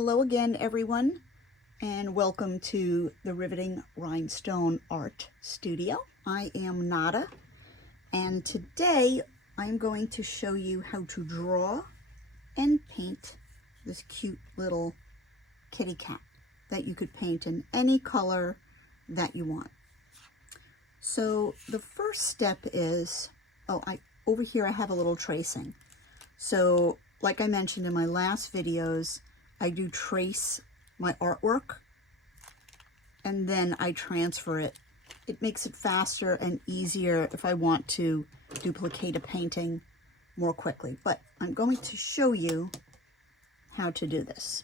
Hello again, everyone, and welcome to the Riveting Rhinestone Art Studio. I am Nada, and today I'm going to show you how to draw and paint this cute little kitty cat that you could paint in any color that you want. So the first step is, over here I have a little tracing. So like I mentioned in my last videos, I do trace my artwork and then I transfer it. It makes it faster and easier if I want to duplicate a painting more quickly. But I'm going to show you how to do this.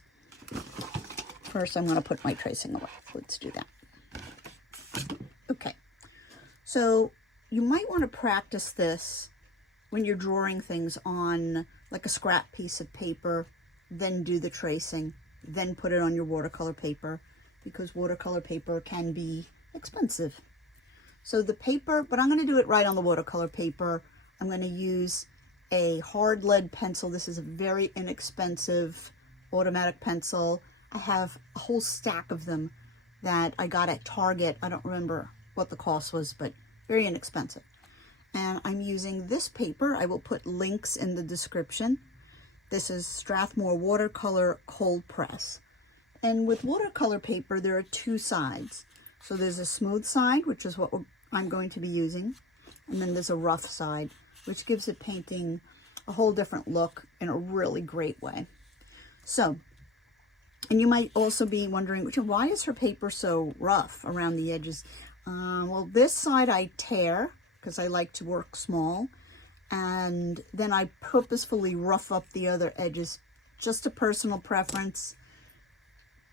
First, I'm going to put my tracing away. Let's do that. Okay, so you might want to practice this when you're drawing things on like a scrap piece of paper, then do the tracing, then put it on your watercolor paper, because watercolor paper can be expensive. So the paper, but I'm going to do it right on the watercolor paper. I'm going to use a hard lead pencil. This is a very inexpensive automatic pencil. I have a whole stack of them that I got at Target. I don't remember what the cost was, but very inexpensive. And I'm using this paper. I will put links in the description. This is Strathmore Watercolor Cold Press. And with watercolor paper, there are two sides. So there's a smooth side, which is what I'm going to be using. And then there's a rough side, which gives it painting a whole different look in a really great way. So, and you might also be wondering, why is her paper so rough around the edges? Well, this side I tear because I like to work small. And then I purposefully rough up the other edges, just a personal preference,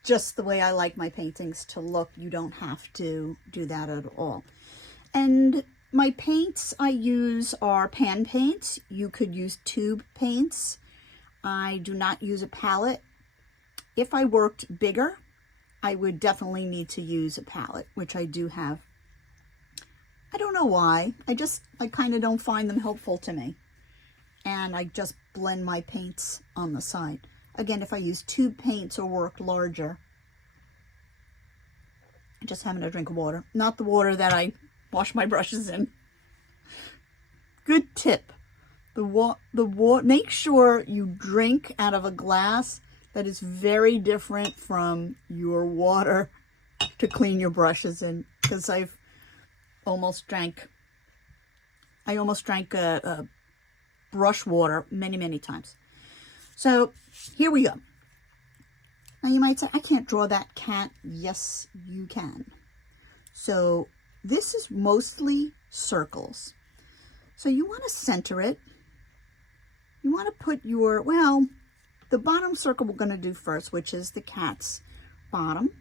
just the way I like my paintings to look. You don't have to do that at all. And my paints I use are pan paints. You could use tube paints. I do not use a palette. If I worked bigger, I would definitely need to use a palette, which I do have. I don't know why. I kind of don't find them helpful to me. And I just blend my paints on the side. Again, if I use tube paints or work larger, I'm just having a drink of water. Not the water that I wash my brushes in. Good tip. Make sure you drink out of a glass that is very different from your water to clean your brushes in. Because I almost drank a brush water many times. So here we go. Now you might say, I can't draw that cat. Yes, you can. So this is mostly circles. So you want to center it. You want to put the bottom circle we're going to do first, which is the cat's bottom.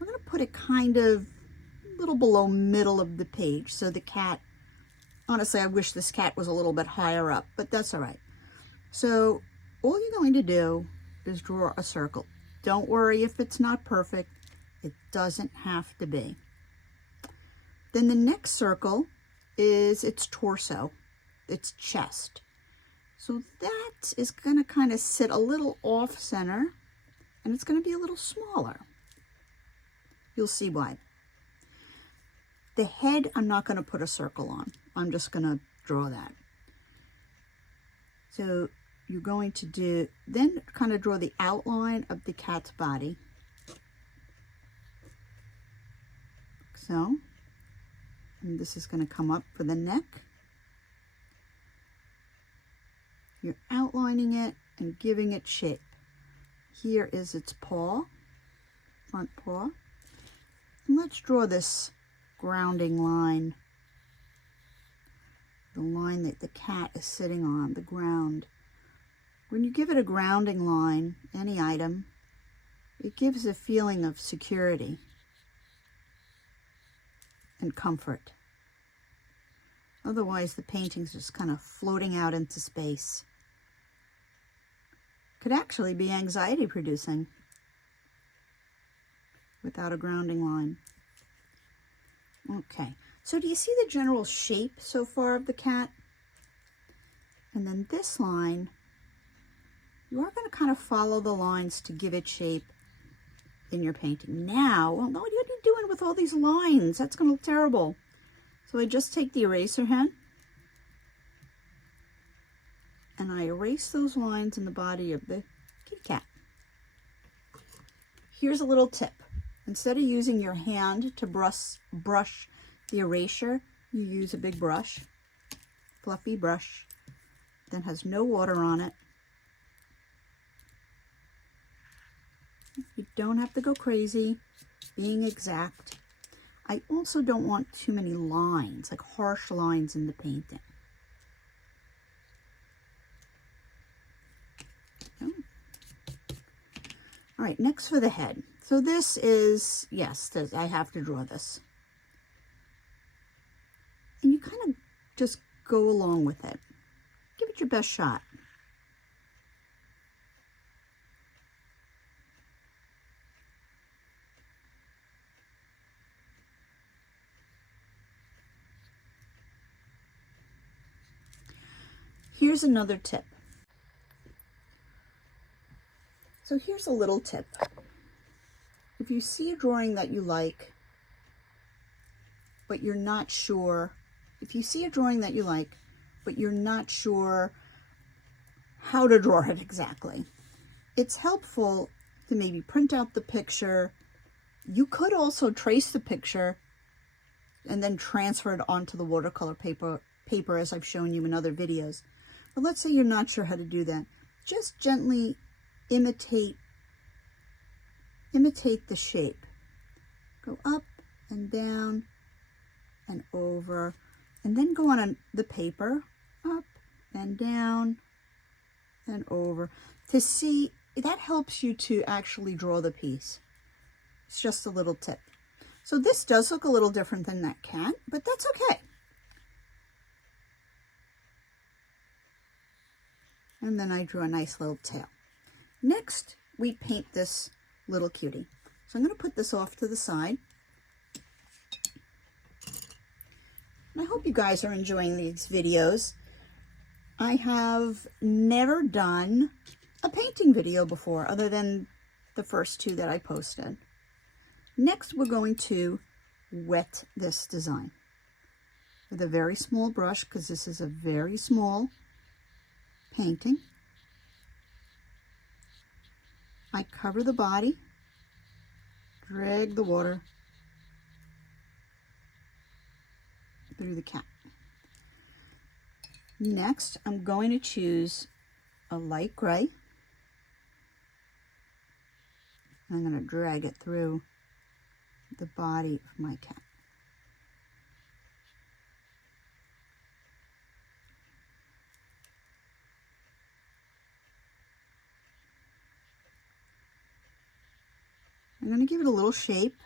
We're going to put it kind of little below middle of the page. So the cat, honestly, I wish this cat was a little bit higher up, but that's all right. So all you're going to do is draw a circle. Don't worry if it's not perfect. It doesn't have to be. Then the next circle is its torso, its chest. So that is going to kind of sit a little off center, and it's going to be a little smaller. You'll see why. The head, I'm not going to put a circle on. I'm just going to draw that. So you're going to then kind of draw the outline of the cat's body. So, and this is going to come up for the neck. You're outlining it and giving it shape. Here is its paw, front paw. And let's draw this grounding line, the line that the cat is sitting on, the ground. When you give it a grounding line, any item, it gives a feeling of security and comfort. Otherwise, the painting's just kind of floating out into space. Could actually be anxiety producing without a grounding line. Okay, so do you see the general shape so far of the cat? And then this line you are going to kind of follow the lines to give it shape in your painting. Now, well, what are you doing with all these lines? That's going to look terrible. So I just take the eraser pen and I erase those lines in the body of the kitty cat. Here's a little tip. Instead of using your hand to brush the erasure, you use a big brush, fluffy brush, that has no water on it. You don't have to go crazy being exact. I also don't want too many lines, like harsh lines in the painting. All right, next for the head. So this is, yes, I have to draw this. And you kind of just go along with it. Give it your best shot. Here's another tip. So here's a little tip. If you see a drawing that you like, but you're not sure, if you see a drawing that you like, but you're not sure how to draw it exactly, it's helpful to maybe print out the picture. You could also trace the picture and then transfer it onto the watercolor paper as I've shown you in other videos. But let's say you're not sure how to do that. Just gently imitate the shape. Go up and down and over, and then go on the paper, up and down and over. To see, that helps you to actually draw the piece. It's just a little tip. So this does look a little different than that cat, but that's okay. And then I drew a nice little tail. Next, we paint this little cutie. So I'm going to put this off to the side. And I hope you guys are enjoying these videos. I have never done a painting video before, other than the first two that I posted. Next, we're going to wet this design with a very small brush, because this is a very small painting. I cover the body, drag the water through the cat. Next, I'm going to choose a light gray. I'm going to drag it through the body of my cat. I'm going to give it a little shape,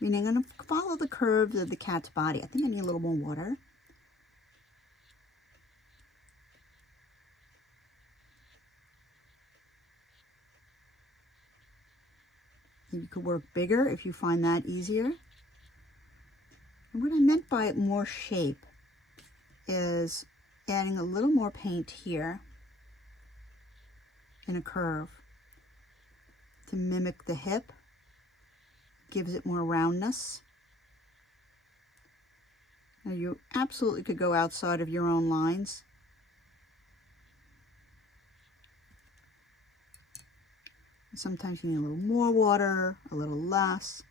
meaning I'm going to follow the curves of the cat's body. I think I need a little more water. You could work bigger if you find that easier. And what I meant by more shape is adding a little more paint here in a curve to mimic the hip. Gives it more roundness. Now you absolutely could go outside of your own lines. Sometimes you need a little more water, a little less.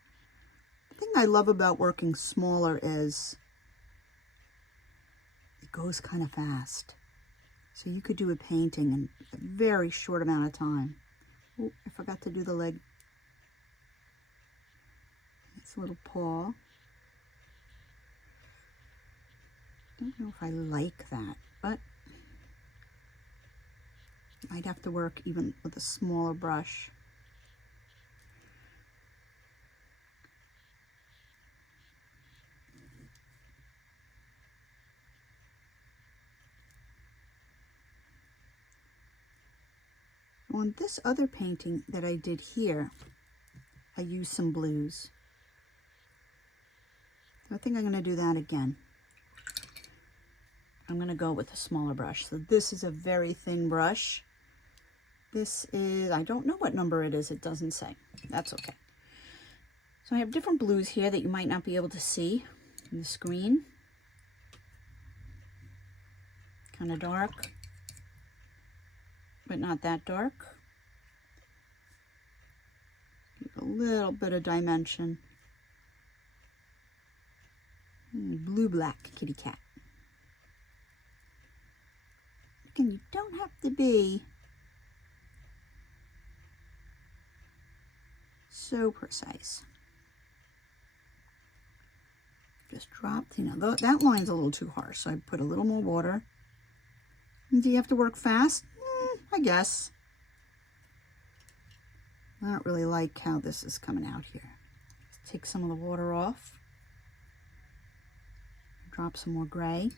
The thing I love about working smaller is it goes kind of fast. So you could do a painting in a very short amount of time. Oh, I forgot to do the leg. It's a little paw. Don't know if I like that, but I'd have to work even with a smaller brush. On this other painting that I did here, I used some blues. So I think I'm going to do that again. I'm going to go with a smaller brush. So this is a very thin brush. This is, I don't know what number it is. It doesn't say. That's okay. So I have different blues here that you might not be able to see in the screen. Kind of dark, but not that dark. Give a little bit of dimension. Blue-black kitty cat. Again, you don't have to be so precise. Just dropped, you know, that line's a little too harsh, so I put a little more water. And do you have to work fast? I guess. I don't really like how this is coming out here. Let's take some of the water off. Drop some more gray.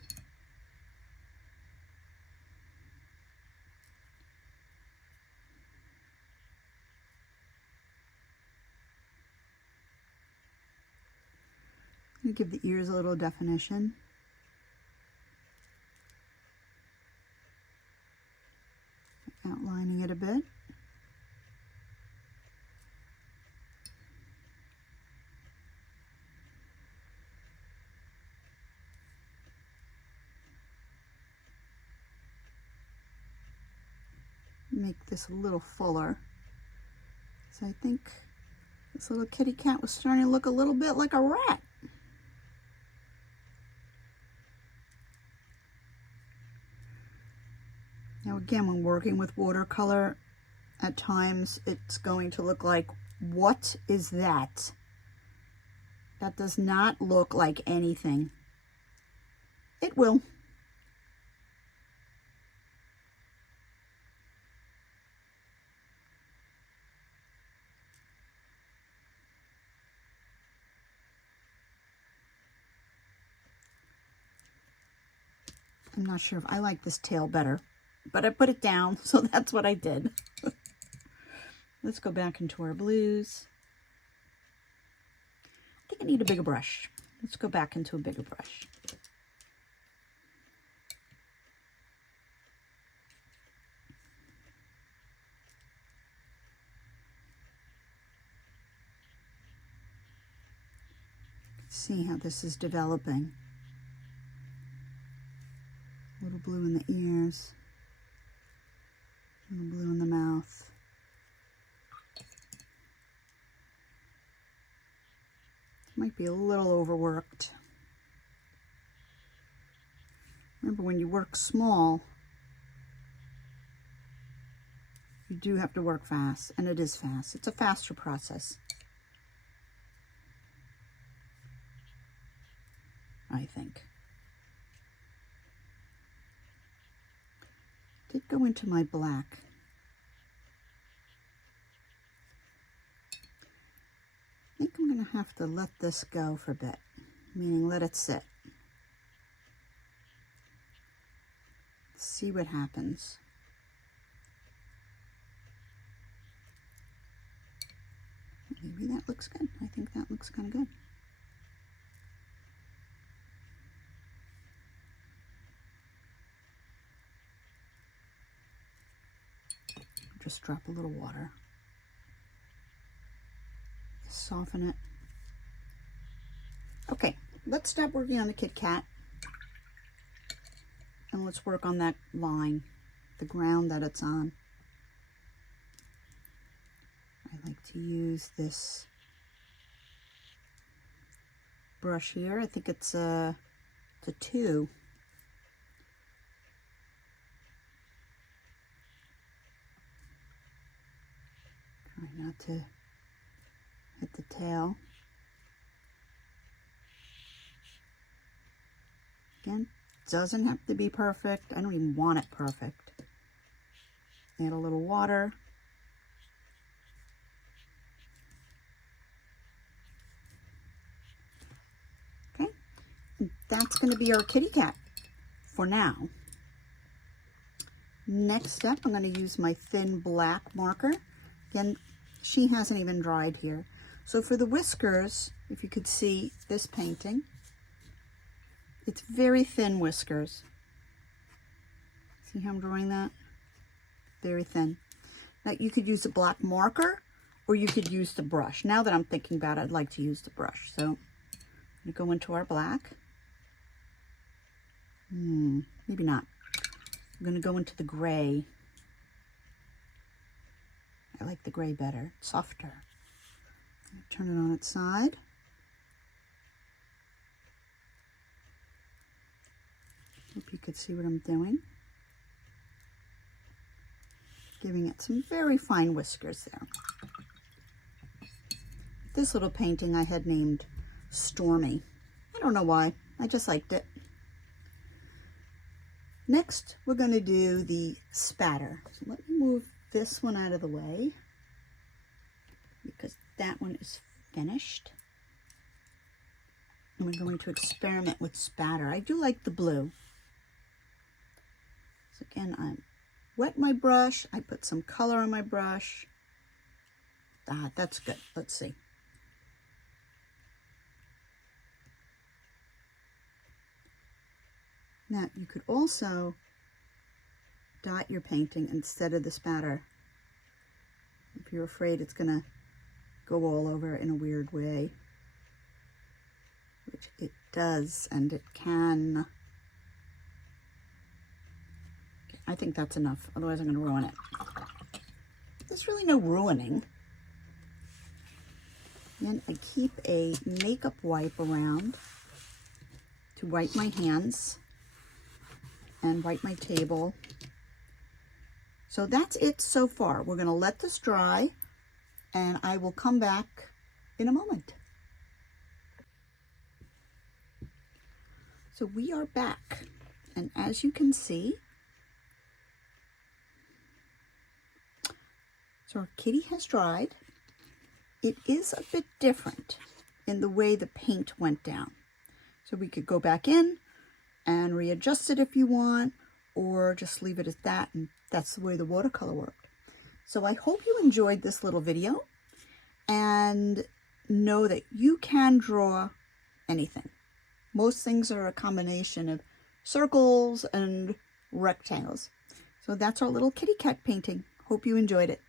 Give the ears a little definition. Outlining it a bit. Make this a little fuller. So I think this little kitty cat was starting to look a little bit like a rat. Now again, when working with watercolor, at times it's going to look like, what is that? That does not look like anything. It will. I'm not sure if I like this tail better, but I put it down, so that's what I did. Let's go back into our blues. I think I need a bigger brush. Let's go back into a bigger brush. See how this is developing. A little blue in the ears, a little blue in the mouth. Might be a little overworked. Remember, when you work small, you do have to work fast, and it is fast. It's a faster process, I think. Did go into my black. I think I'm going to have to let this go for a bit, meaning let it sit. See what happens. Maybe that looks good. I think that looks kind of good. Just drop a little water. Soften it. Okay, let's stop working on the Kit Kat. And let's work on that line, the ground that it's on. I like to use this brush here. I think it's a 2. Try not to hit the tail. Again, doesn't have to be perfect. I don't even want it perfect. Add a little water. Okay, and that's going to be our kitty cat for now. Next step, I'm going to use my thin black marker. Again, she hasn't even dried here. So for the whiskers, if you could see this painting, it's very thin whiskers. See how I'm drawing that? Very thin. Now you could use a black marker or you could use the brush. Now that I'm thinking about it, I'd like to use the brush. So we go into our black. Maybe not. I'm going to go into the gray. I like the gray better. It's softer. Turn it on its side. Hope you could see what I'm doing. Giving it some very fine whiskers there. This little painting I had named Stormy. I don't know why. I just liked it. Next, we're going to do the spatter. So let me move this one out of the way because that one is finished. And we're going to experiment with spatter. I do like the blue. So again, I wet my brush. I put some color on my brush. That's good. Let's see. Now, you could also dot your painting instead of the spatter if you're afraid it's going to go all over in a weird way, which it does, and it can. Okay, I think that's enough, otherwise I'm going to ruin it. There's really no ruining. Then I keep a makeup wipe around to wipe my hands and wipe my table. So that's it so far. We're going to let this dry and I will come back in a moment. So we are back, and as you can see, so our kitty has dried. It is a bit different in the way the paint went down. So we could go back in and readjust it if you want, or just leave it at that, and that's the way the watercolor worked. So I hope you enjoyed this little video and know that you can draw anything. Most things are a combination of circles and rectangles. So that's our little kitty cat painting. Hope you enjoyed it.